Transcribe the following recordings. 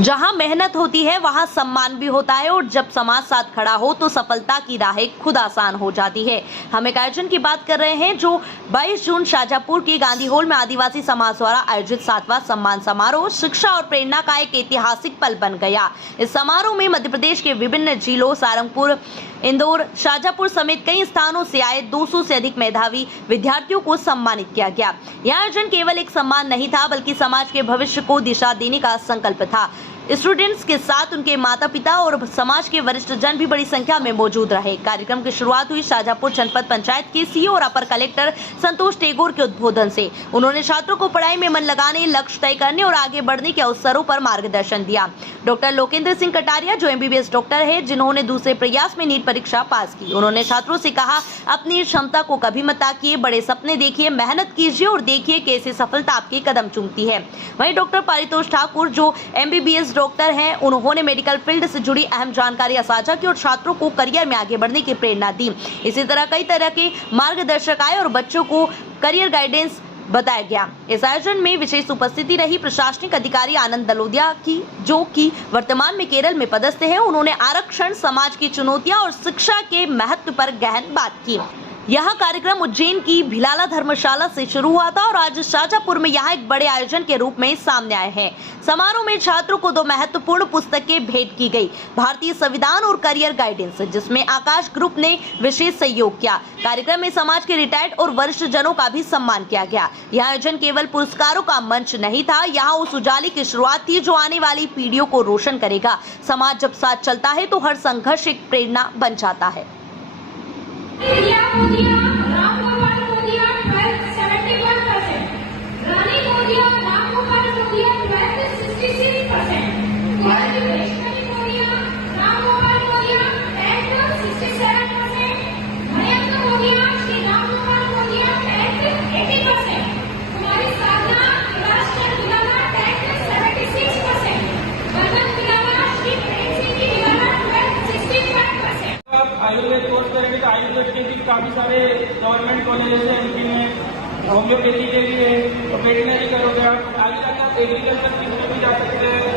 जहां मेहनत होती है वहां सम्मान भी होता है और जब समाज साथ खड़ा हो तो सफलता की राहें खुद आसान हो जाती है। हम एक आयोजन की बात कर रहे हैं जो 22 जून शाजापुर के गांधी हॉल में आदिवासी समाज द्वारा आयोजित 7वां सम्मान समारोह शिक्षा और प्रेरणा का एक ऐतिहासिक पल बन गया। इस समारोह में मध्य प्रदेश के विभिन्न जिलों सारंगपुर, इंदौर, शाजापुर समेत कई स्थानों से आए 200 से अधिक मेधावी विद्यार्थियों को सम्मानित किया गया। यह आयोजन केवल एक सम्मान नहीं था बल्कि समाज के भविष्य को दिशा देने का संकल्प था। स्टूडेंट्स के साथ उनके माता पिता और समाज के वरिष्ठ जन भी बड़ी संख्या में मौजूद रहे। कार्यक्रम की शुरुआत हुई शाजापुर जनपद पंचायत के सीईओ और अपर कलेक्टर संतोष टेगोर के उद्बोधन से। उन्होंने छात्रों को पढ़ाई में मन लगाने, लक्ष्य तय करने और आगे बढ़ने के अवसरों पर मार्गदर्शन दिया। डॉक्टर लोकेंद्र सिंह कटारिया जो MBBS डॉक्टर है, जिन्होंने दूसरे प्रयास में नीट परीक्षा पास की, उन्होंने छात्रों से कहा, अपनी क्षमता को कभी मत ताकिए, बड़े सपने देखिए, मेहनत कीजिए और देखिए कैसे सफलता आपके कदम चूमती है। वहीं डॉक्टर पारितोष ठाकुर जो MBBS डॉक्टर हैं, उन्होंने मेडिकल फील्ड से जुड़ी अहम जानकारियां साझा की और छात्रों को करियर में आगे बढ़ने की प्रेरणा दी। इसी तरह कई तरह के मार्गदर्शक आए और बच्चों को करियर गाइडेंस बताया गया। इस आयोजन में विशेष उपस्थिति रही प्रशासनिक अधिकारी आनंद दलोदिया की, जो कि वर्तमान में केरल में पदस्थ है। उन्होंने आरक्षण, समाज की चुनौतियां और शिक्षा के महत्व पर गहन बात की। यह कार्यक्रम उज्जैन की भिलाला धर्मशाला से शुरू हुआ था और आज शाजापुर में यहाँ एक बड़े आयोजन के रूप में सामने आए हैं। समारोह में छात्रों को 2 महत्वपूर्ण पुस्तकें भेंट की गई, भारतीय संविधान और करियर गाइडेंस, जिसमें आकाश ग्रुप ने विशेष सहयोग किया। कार्यक्रम में समाज के रिटायर्ड और वरिष्ठ जनों का भी सम्मान किया गया। यह आयोजन केवल पुरस्कारों का मंच नहीं था, यहाँ उस उजाले की शुरुआत थी जो आने वाली पीढ़ियों को रोशन करेगा। समाज जब साथ चलता है तो हर संघर्ष एक प्रेरणा बन जाता है। आयुर्वेद कोर्स करेंगे तो आयुर्वेद के भी काफ़ी सारे गवर्नमेंट कॉलेजेस हैं, उनकी में होम्योपैथी के लिए तो वेटनरी करोगे आप, आगे जाकर आप एग्रीकल्चर फील्ड में भी जा सकते हैं।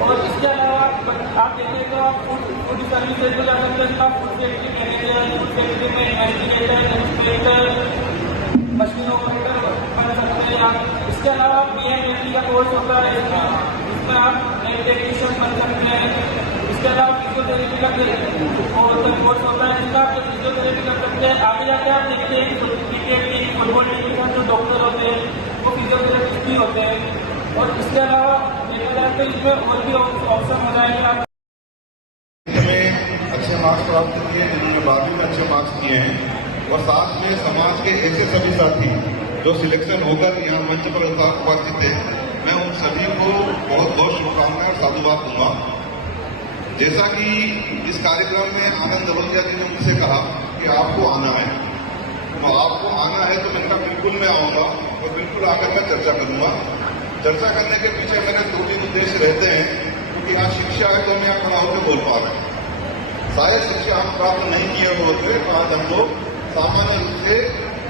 और इसके अलावा आप देखें तो आप फूड सर्विसेज को जा सकते हैं, आप food safety manager, food safety में इन्वेस्टिगेटर, इंस्पेक्टर, मशीन ऑपरेटर बन सकते हैं आप। इसके अलावा BMSc का कोर्स होता है, इसमें आप टेक्नीशियन बन सकते हैं। इसके अलावा फिजियोथेरेपी का कोर्स होता है, इसका आप फिजियोथेरेपी कर सकते हैं। आगे जाके आप देखते हैं क्रिकेट टीम, फुटबॉल टीम के साथ जो डॉक्टर होते हैं वो फिजियोथेरेपिस्ट भी होते हैं। और इसके अलावा देखा जाए तो इसमें और भी ऑप्शन हो जाएंगे। आप अच्छे मार्क्स प्राप्त किए, जिन्होंने 12वीं में अच्छे मार्क्स किए हैं, और साथ में समाज के ऐसे सभी साथी जो सिलेक्शन होकर यहाँ मंच पर उपस्थित थे, मैं उन सभी को बहुत बहुत शुभकामनाएं और साधुवाद दूंगा। जैसा कि इस कार्यक्रम में आनंद दलोदिया जी ने मुझसे कहा कि आपको आना है, तो आपको आना है तो मैंने कहा बिल्कुल मैं आऊँगा और बिल्कुल आकर मैं चर्चा करूँगा। चर्चा करने के पीछे मेरे 2-3 उद्देश्य रहते हैं, क्योंकि यहाँ शिक्षा है तो हम यहाँ खड़ा होकर बोल पा रहे हैं। शायद शिक्षा हम प्राप्त नहीं किए होते तो आज हम लोग सामान्य रूप से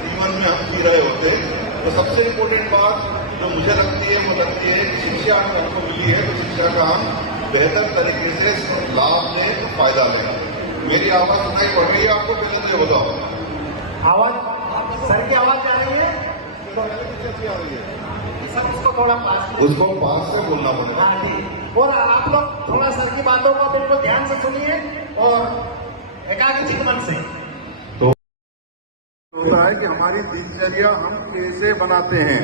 जीवन में हम जी रहे होते। तो सबसे इम्पोर्टेंट बात जो मुझे लगती है वो लगती है कि शिक्षा हमको मिली है तो शिक्षा का हम बेहतर तरीके से लाभ लें, फायदा लें। मेरी आवाज सुनाई पड़ रही है आपको? पहले तो ये बताओ, आवाज सर की आवाज आ रही है? सर उसको थोड़ा पास से बोलना पड़ेगा। हाँ ठीक। और आप लोग थोड़ा सर की बातों को बिल्कुल ध्यान से सुनिए और एकाग्रचित मन से। तो होता है कि हमारी दिनचर्या हम कैसे बनाते हैं,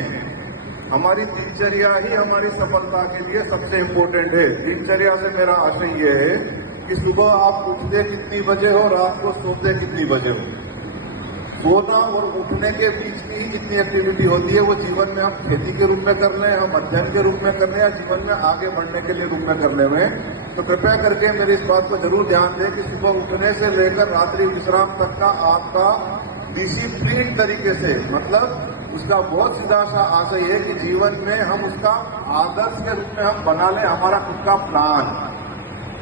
हमारी दिनचर्या ही हमारी सफलता के लिए सबसे इम्पोर्टेंट है। दिनचर्या से मेरा आशय ये है कि सुबह आप उठते कितनी बजे हो, रात को सोते कितनी बजे हो। सोना और उठने के बीच की जितनी एक्टिविटी होती है वो जीवन में हम खेती के रूप में कर लें, हम अध्ययन के रूप में कर लें या जीवन में आगे बढ़ने के लिए रूप में करने में, तो कृपया करके मेरी इस बात को जरूर ध्यान दें कि सुबह उठने से लेकर रात्रि विश्राम तक का आपका डिसिप्लिन तरीके से, मतलब उसका बहुत सीधा सा आशय है कि जीवन में हम उसका आदर्श के रूप में हम बना लें हमारा खुद का प्लान।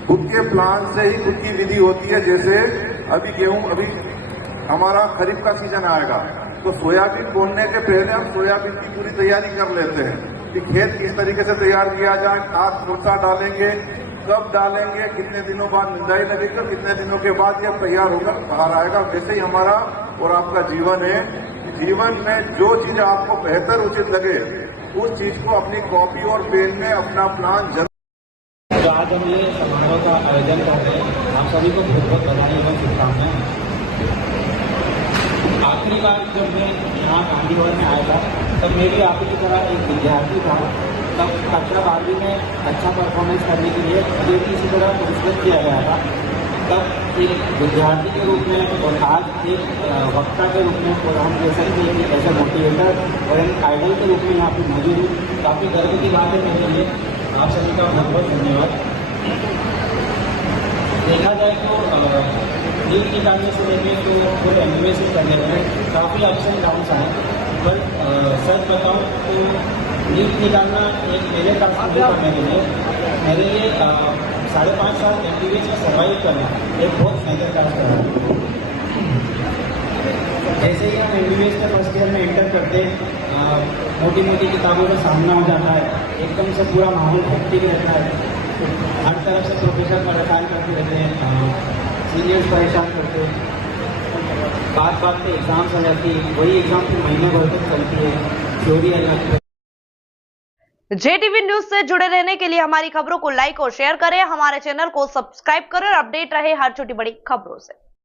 खुद के प्लान से ही खुद की विधि होती है। जैसे अभी हमारा खरीफ का सीजन आएगा तो सोयाबीन बोने के पहले हम सोयाबीन की पूरी तैयारी कर लेते हैं। कि खेत किस तरीके से तैयार किया जाए, खाद फुर्सा डालेंगे, कब डालेंगे, कितने दिनों बाद निंदाई लगेगी, तो कितने दिनों के बाद यह तैयार होकर बाहर आएगा। वैसे ही हमारा और आपका जीवन है। जीवन में जो चीज आपको बेहतर उचित लगे उस चीज को अपनी कॉपी और पेन में अपना प्लान जरूर। तो आज हम ये समारोह का आयोजन कर रहे हैं, आप सभी को बहुत बहुत बधाई एवं शुभकामनाएं। आखिरी बार जब मैं यहाँ गांधी भवन में आया था तब मैं भी आप ही की तरह एक विद्यार्थी था। तब कक्षा 12वीं में अच्छा परफॉर्मेंस करने के लिए मुझे भी इसी तरह पुरस्कृत किया गया था। तब एक विद्यार्थी के रूप में और आज एक वक्ता के रूप में और हम जैसे कि एक ऐसे मोटिवेटर और एक आइडल के रूप में यहाँ पर मौजूद हूँ। काफ़ी गर्व की बात है मेरे लिए। आप सभी का बहुत बहुत धन्यवाद। देखा जाए तो नीट निकालने से लेके तो पूरे MBBS करने में काफ़ी अप्स एंड डाउन्स आए, पर सच बताऊँ तो नीट निकालना एक मेरे टास्क करने के लिए मेरे लिए 5.5 साल MBBS में सर्वाइव करना एक बहुत मेजर टास्क रहा। जैसे ही हम MBBS के फर्स्ट ईयर में एंटर करते मोटी मोटी किताबों का सामना हो जाता है, एकदम से पूरा माहौल हेक्टिक रहता है, हर तरफ से प्रोफेसर परेशान करते रहते हैं, सीनियर्स परेशान करते हैं, बात बात पे एग्जाम्स आ जाती है, वही एग्जाम फिर महीने भर तक चलती है, थ्योरी आ जाती है। JTV न्यूज से जुड़े रहने के लिए हमारी खबरों को लाइक और शेयर करें, हमारे चैनल को सब्सक्राइब करें और अपडेट रहे हर छोटी बड़ी खबरों से।